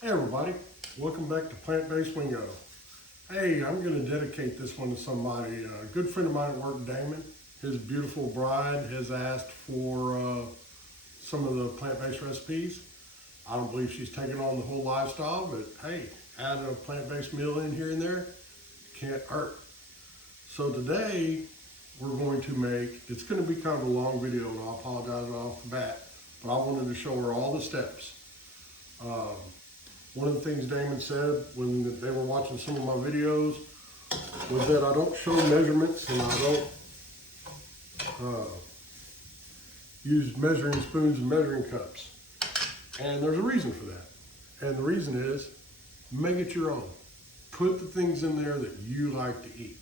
Hey everybody, welcome back to Plant-Based Lingo. Hey, I'm going to dedicate this one to somebody. A good friend of mine at work, Damon, his beautiful bride has asked for some of the plant-based recipes. I don't believe she's taking on the whole lifestyle, but hey, add a plant-based meal in here and there, can't hurt. So today, we're going to make, it's going to be kind of a long video and I apologize off the bat, but I wanted to show her all the steps. One of the things Damon said when they were watching some of my videos was that I don't show measurements and I don't use measuring spoons and measuring cups. And there's a reason for that. And the reason is, make it your own. Put the things in there that you like to eat.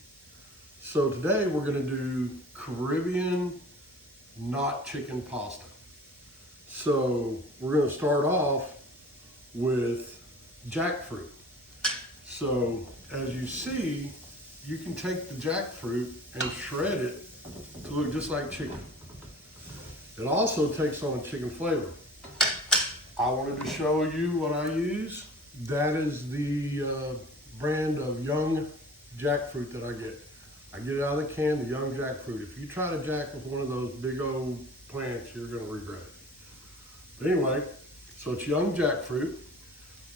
So today we're gonna do Caribbean not chicken pasta. So we're gonna start off with jackfruit. So as you see, you can take the jackfruit and shred it to look just like chicken. It also takes on a chicken flavor. I wanted to show you what I use. That is the brand of young jackfruit that I get. I get it out of the can, the young jackfruit. If you try to jack with one of those big old plants, you're gonna regret it. But anyway, so it's young jackfruit.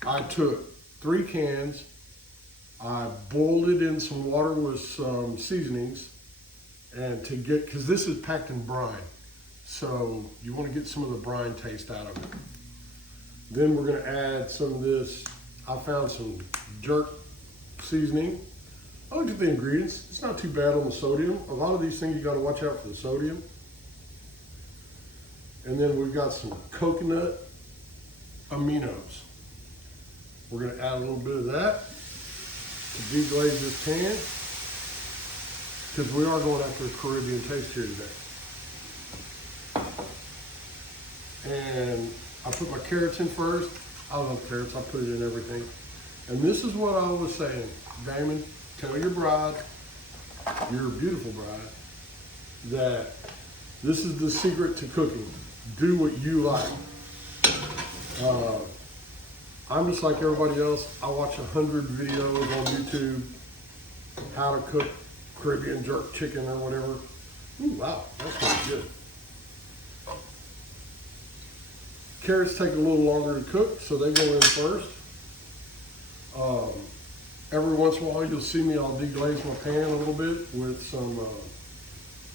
I took 3 cans, I boiled it in some water with some seasonings, and because this is packed in brine, so you want to get some of the brine taste out of it. Then we're going to add some of this, I found some jerk seasoning. I looked at the ingredients, it's not too bad on the sodium. A lot of these things you got to watch out for the sodium. And then we've got some coconut aminos. We're going to add a little bit of that to deglaze this pan, because we are going after a Caribbean taste here today. And I put my carrots in first. I love carrots, I put it in everything. And this is what I was saying, Damon, tell your bride, your beautiful bride, that this is the secret to cooking. Do what you like. I'm just like everybody else. I watch 100 videos on YouTube, how to cook Caribbean jerk chicken or whatever. Ooh, wow, that's pretty good. Carrots take a little longer to cook, so they go in first. Every once in a while, you'll see me, I'll deglaze my pan a little bit with some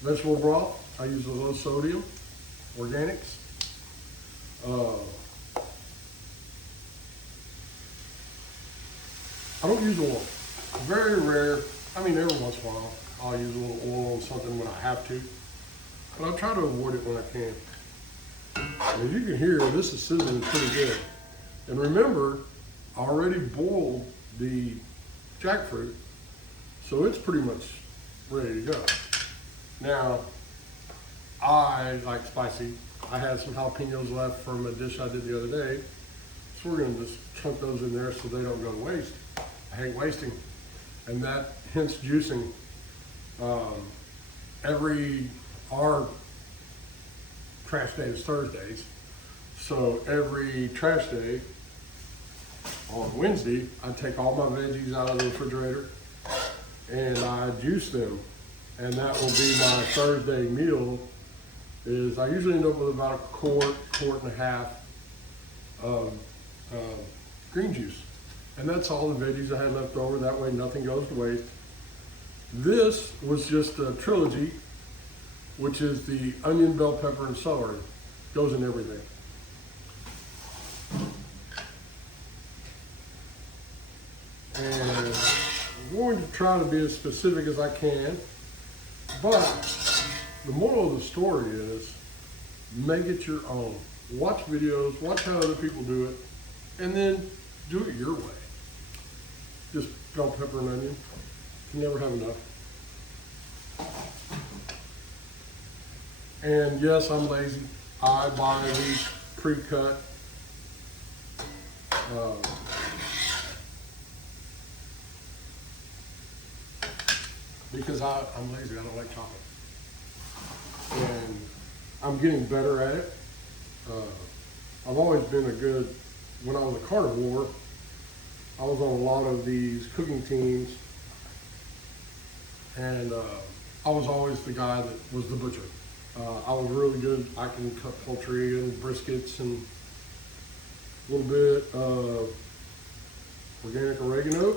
vegetable broth. I use a low sodium, organics. I don't use oil. Very rare. I mean, every once in a while, I'll use a little oil on something when I have to. But I try to avoid it when I can. As you can hear, this is sizzling pretty good. And remember, I already boiled the jackfruit, so it's pretty much ready to go. Now, I like spicy. I had some jalapenos left from a dish I did the other day, so we're gonna just chunk those in there so they don't go to waste. I hate wasting, and that hence juicing. Our trash day is Thursdays, so every trash day on Wednesday, I take all my veggies out of the refrigerator and I juice them, and that will be my Thursday meal. Is I usually end up with about a quart and a half of green juice. And that's all the veggies I had left over. That way nothing goes to waste. This was just a trilogy, which is the onion, bell pepper, and celery. Goes in everything. And I'm going to try to be as specific as I can, but the moral of the story is, make it your own. Watch videos, watch how other people do it, and then do it your way. Just bell pepper and onion. You never have enough. And yes, I'm lazy. I buy these pre-cut. Because I'm lazy, I don't like chocolate. And I'm getting better at it. I've always been a good when I was a carnivore, I was on a lot of these cooking teams, and I was always the guy that was the butcher. I was really good. I can cut poultry and briskets and a little bit of organic oregano,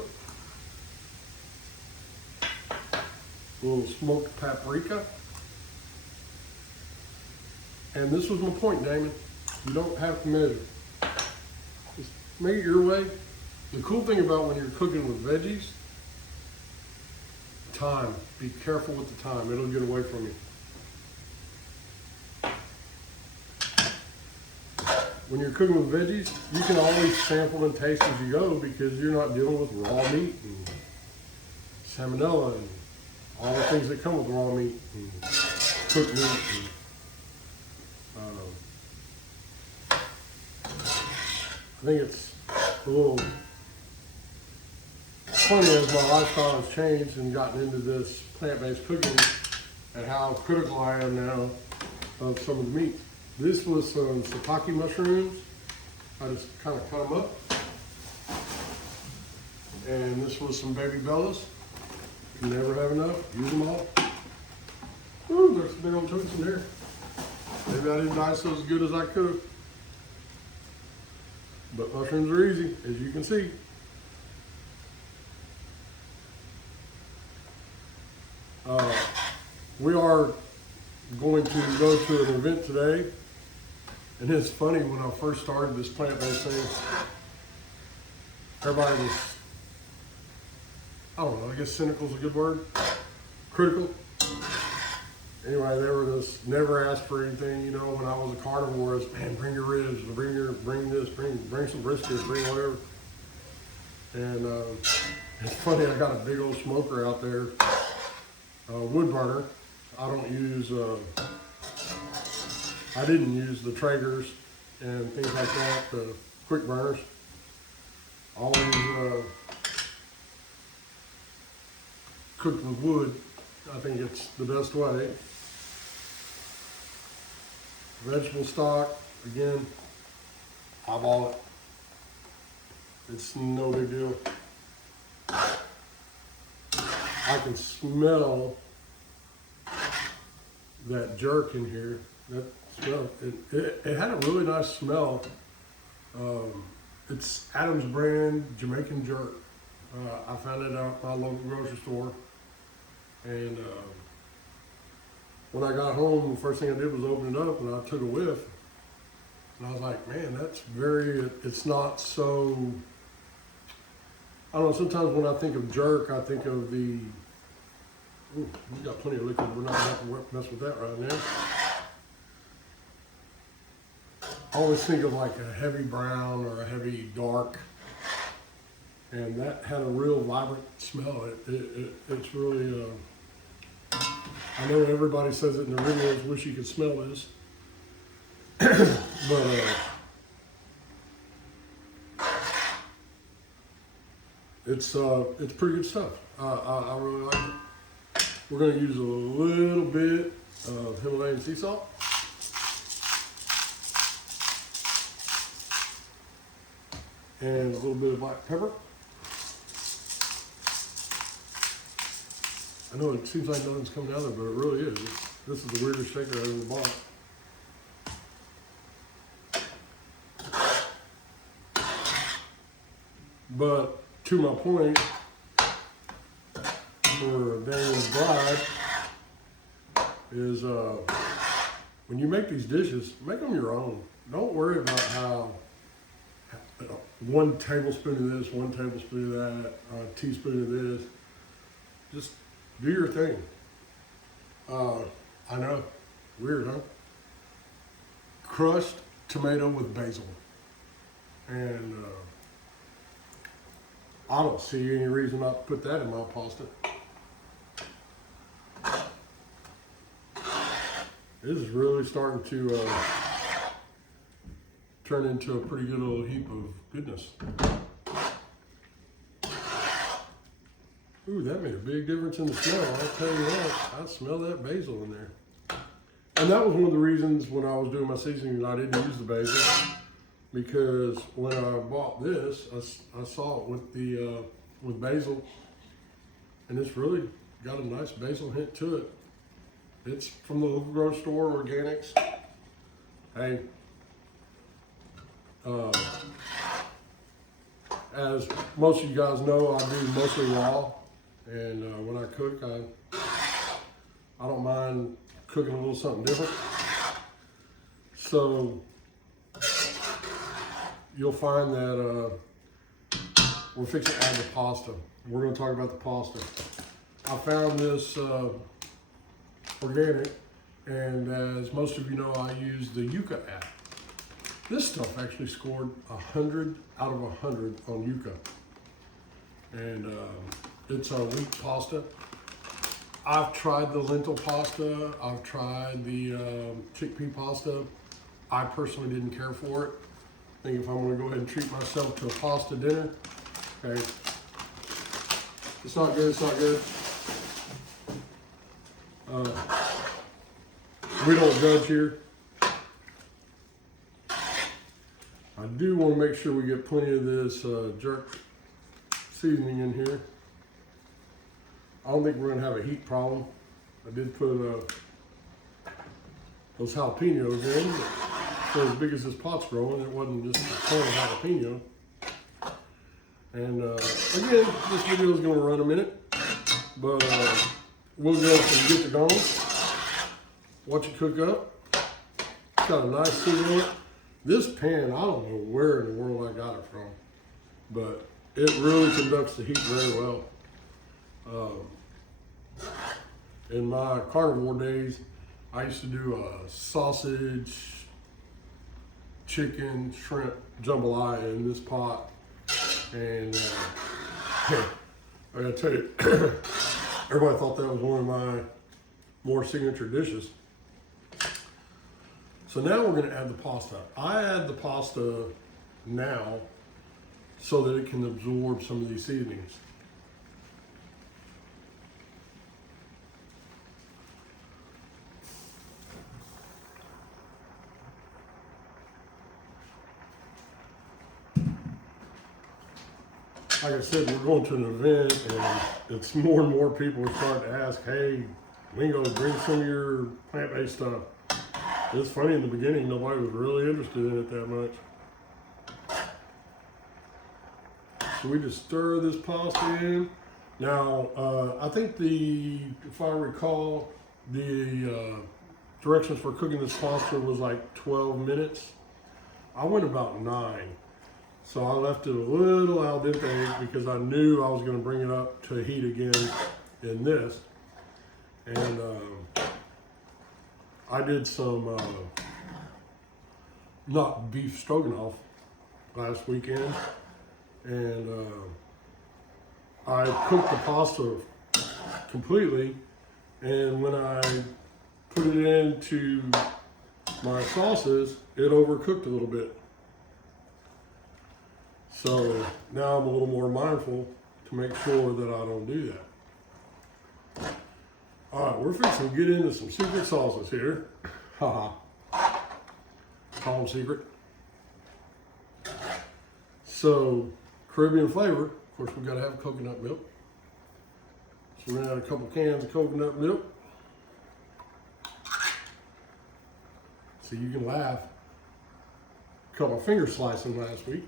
a little smoked paprika. And this was my point, Damon. You don't have to measure. Just make it your way. The cool thing about when you're cooking with veggies, time. Be careful with the time. It'll get away from you. When you're cooking with veggies, you can always sample and taste as you go because you're not dealing with raw meat and salmonella and all the things that come with raw meat and cooked meat. I think it's a little funny as my lifestyle has changed and gotten into this plant-based cooking and how critical I am now of some of the meats. This was some shiitake mushrooms. I just kind of cut them up. And this was some baby bellas. You never have enough, use them all. Ooh, there's some big old chunks in there. Maybe I didn't dice those as good as I could have. But mushrooms are easy, as you can see. We are going to go to an event today. And it's funny, when I first started this plant-based thing, everybody was, I don't know, I guess cynical is a good word. Critical. Anyway, they were just never asked for anything, you know. When I was a carnivore, it's, man, bring your ribs, bring this, bring some brisket, bring whatever. And it's funny, I got a big old smoker out there, wood burner. I didn't use the Traegers and things like that, the quick burners. Always cooked with wood. I think it's the best way. Vegetable stock, again, eyeball it. It's no big deal. I can smell that jerk in here. That smell, it had a really nice smell. It's Adams brand Jamaican jerk. I found it out at my local grocery store. And when I got home, the first thing I did was open it up and I took a whiff. And I was like, man, that's it's not so, I don't know, sometimes when I think of jerk, I think of the, ooh, we got plenty of liquid, we're not gonna have to mess with that right now. I always think of like a heavy brown or a heavy dark, and that had a real vibrant smell. It's really, I know everybody says it in their videos, wish you could smell this, but it's pretty good stuff. I really like it. We're gonna use a little bit of Himalayan sea salt. And a little bit of black pepper. I know it seems like nothing's coming out of it, but it really is. This is the weirdest shaker I've ever bought. But to my point, for Daniel's bride, is when you make these dishes, make them your own. Don't worry about how 1 tablespoon of this, 1 tablespoon of that, a teaspoon of this. Just do your thing. I know, weird, huh? Crushed tomato with basil. And I don't see any reason not to put that in my pasta. This is really starting to turn into a pretty good little heap of goodness. Ooh, that made a big difference in the smell. I'll tell you what, I smell that basil in there. And that was one of the reasons when I was doing my seasoning I didn't use the basil. because when I bought this, I saw it with basil, and it's really got a nice basil hint to it. It's from the local grocery store, organics. Hey, as most of you guys know, I do mostly raw, and when I cook, I don't mind cooking a little something different. So you'll find that we're fixing to add the pasta. We're going to talk about the pasta. I found this organic, and as most of you know, I use the Yuka app. This stuff actually scored 100 out of 100 on Yuka, and it's a wheat pasta. I've tried the lentil pasta. I've tried the chickpea pasta. I personally didn't care for it. I think if I'm going to go ahead and treat myself to a pasta dinner, okay, it's not good. It's not good. We don't judge here. I do want to make sure we get plenty of this jerk seasoning in here. I don't think we're going to have a heat problem. I did put those jalapenos in. For as big as this pot's growing, it wasn't just a ton of jalapeno. And again, this video is going to run a minute, but we'll go from get to going. Watch it cook up. It's got a nice season on it. This pan, I don't know where in the world I got it from, but it really conducts the heat very well. In my carnivore days, I used to do a sausage, chicken, shrimp jambalaya in this pot, and I gotta tell you, everybody thought that was one of my more signature dishes. So now we're gonna add the pasta. I add the pasta now so that it can absorb some of these seasonings. Like I said, we're going to an event, and it's more and more people are starting to ask, hey, Lingo, bring some of your plant-based stuff. It's funny, in the beginning, nobody was really interested in it that much. So we just stir this pasta in. Now, I think if I recall, the directions for cooking this pasta was like 12 minutes. I went about 9. So I left it a little al dente because I knew I was going to bring it up to heat again in this. And I did some not beef stroganoff last weekend, and I cooked the pasta completely, and when I put it into my sauces, it overcooked a little bit. So now I'm a little more mindful to make sure that I don't do that. All right, we're fixing to get into some secret sauces here. Haha. Call them secret. So, Caribbean flavor. Of course, we've got to have coconut milk. So we're going to add a couple cans of coconut milk. So you can laugh. Cut my finger slicing last week.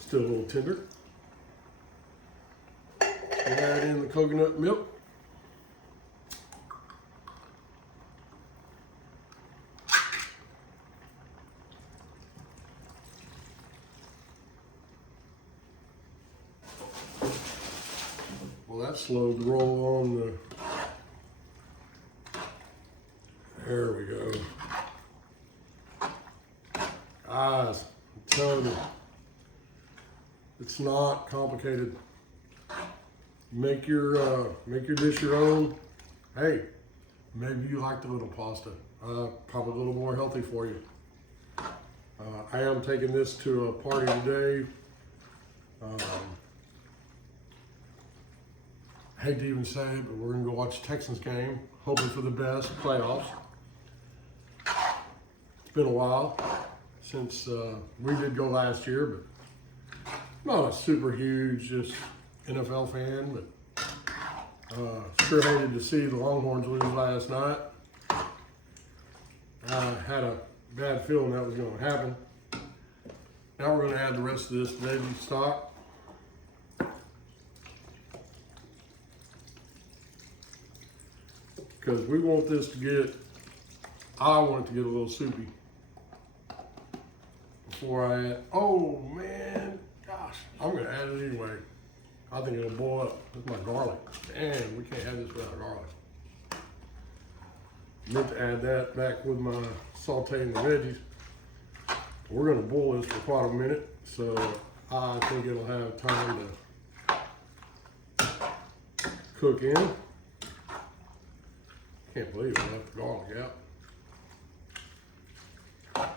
Still a little tender. Add in the coconut milk. Well, that slowed the roll on the. There we go. Guys, I'm telling you, it's not complicated. Make your dish your own. Hey, maybe you like the little pasta. Probably a little more healthy for you. I am taking this to a party today. Hate to even say it, but we're gonna go watch the Texans game, hoping for the best, playoffs. It's been a while since we did go last year, but not a super huge, just NFL fan, but sure hated to see the Longhorns lose last night. I had a bad feeling that was going to happen. Now we're going to add the rest of this veggie stock. Because we want this to get, I want it to get a little soupy before I add, oh man, gosh, I'm going to add it anyway. I think it'll boil up with my garlic. Man, we can't have this without garlic. Meant to add that back with my sauteing the veggies. We're going to boil this for quite a minute, so I think it'll have time to cook in. Can't believe I left the garlic out.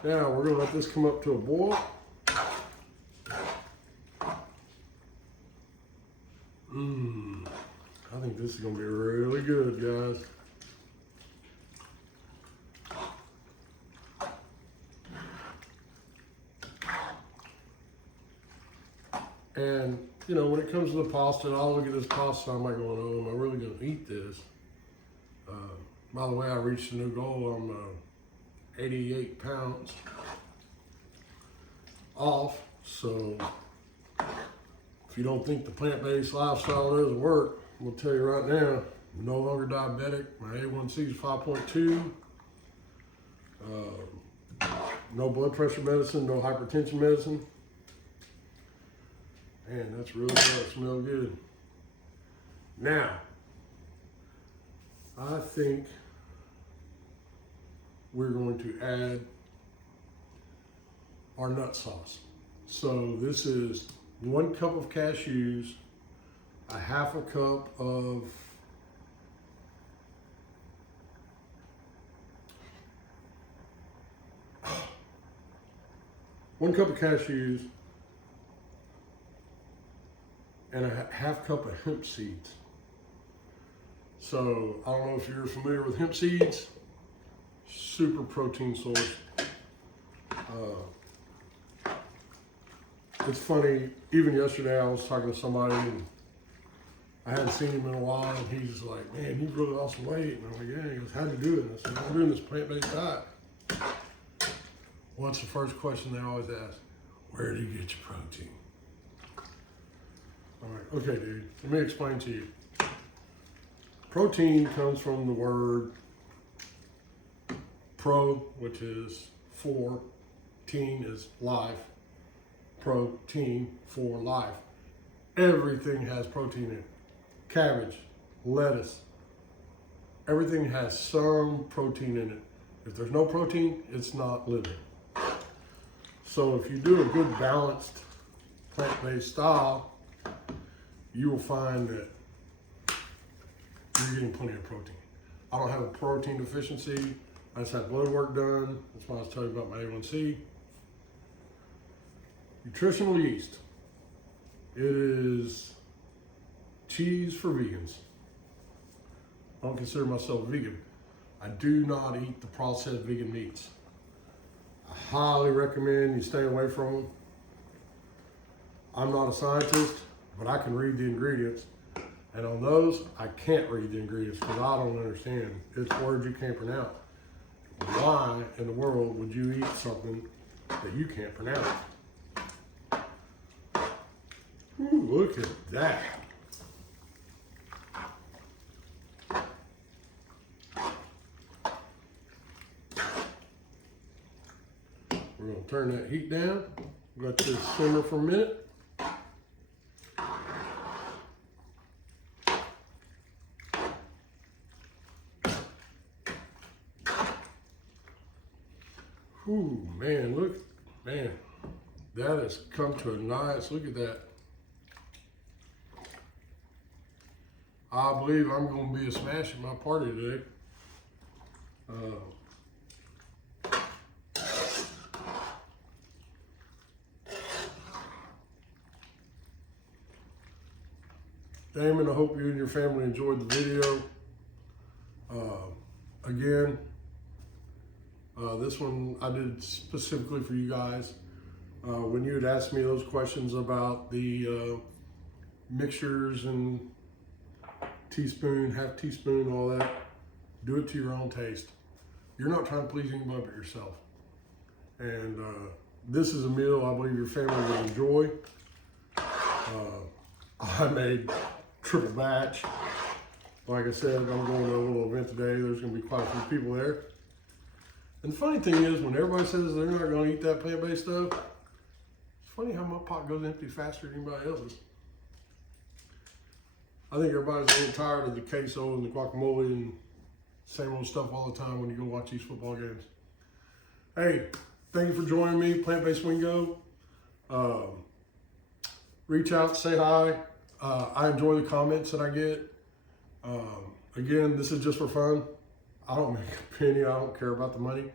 Now we're going to let this come up to a boil. I think this is going to be really good, guys. And, you know, when it comes to the pasta, I'll look at this pasta, I'm like going, oh, am I really going to eat this? By the way, I reached a new goal. I'm 88 pounds off. So if you don't think the plant-based lifestyle doesn't work, I'm going to tell you right now, I'm no longer diabetic. My A1C is 5.2. No blood pressure medicine, no hypertension medicine. Man, that's really good. Smell good. Now, I think we're going to add our nut sauce. So this is 1 cup of cashews, a half a cup of one cup of cashews, and a half cup of hemp seeds. So I don't know if you're familiar with hemp seeds, super protein source. It's funny, even yesterday I was talking to somebody and I hadn't seen him in a while, and he's like, man, you've really lost some weight. And I'm like, yeah. He goes, how'd you do it? And I said, I'm doing this plant-based diet. What's the first question they always ask? Where do you get your protein? All right, okay, dude, let me explain to you. Protein comes from the word pro, which is for, teen is life, protein for life. Everything has protein in it. Cabbage, lettuce, everything has some protein in it. If there's no protein, it's not living. So if you do a good balanced plant-based style, you will find that you're getting plenty of protein. I don't have a protein deficiency. I just had blood work done. That's why I was telling you about my A1C. Nutritional yeast. It is cheese for vegans. I don't consider myself vegan. I do not eat the processed vegan meats. I highly recommend you stay away from them. I'm not a scientist, but I can read the ingredients. And on those, I can't read the ingredients because I don't understand. It's words you can't pronounce. Why in the world would you eat something that you can't pronounce? Ooh, look at that. We're going to turn that heat down. Let this simmer for a minute. Ooh, man, look, man, that has come to a nice, look at that. I believe I'm going to be a smash at my party today. Damon, I hope you and your family enjoyed the video. Again, This one I did specifically for you guys. When you had asked me those questions about the mixtures and teaspoon, half teaspoon, all that, do it to your own taste. You're not trying to please anybody but yourself. And this is a meal I believe your family will enjoy. I made triple batch. Like I said, I'm going to a little event today. There's going to be quite a few people there. And the funny thing is, when everybody says they're not going to eat that plant-based stuff, it's funny how my pot goes empty faster than anybody else's. I think everybody's getting tired of the queso and the guacamole and same old stuff all the time when you go watch these football games. Hey, thank you for joining me, Plant-Based Wingo. Reach out, say hi. I enjoy the comments that I get. Again, this is just for fun. I don't make a penny. I don't care about the money.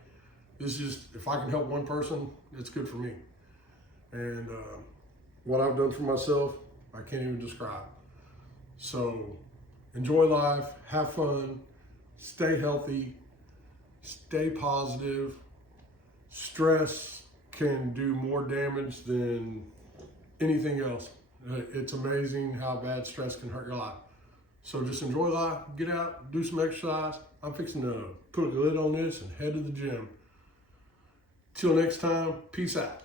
This is just, if I can help one person, it's good for me. And what I've done for myself, I can't even describe. So enjoy life, have fun, stay healthy, stay positive. Stress can do more damage than anything else. It's amazing how bad stress can hurt your life. So just enjoy life, get out, do some exercise. I'm fixing to put a lid on this and head to the gym. Till next time, peace out.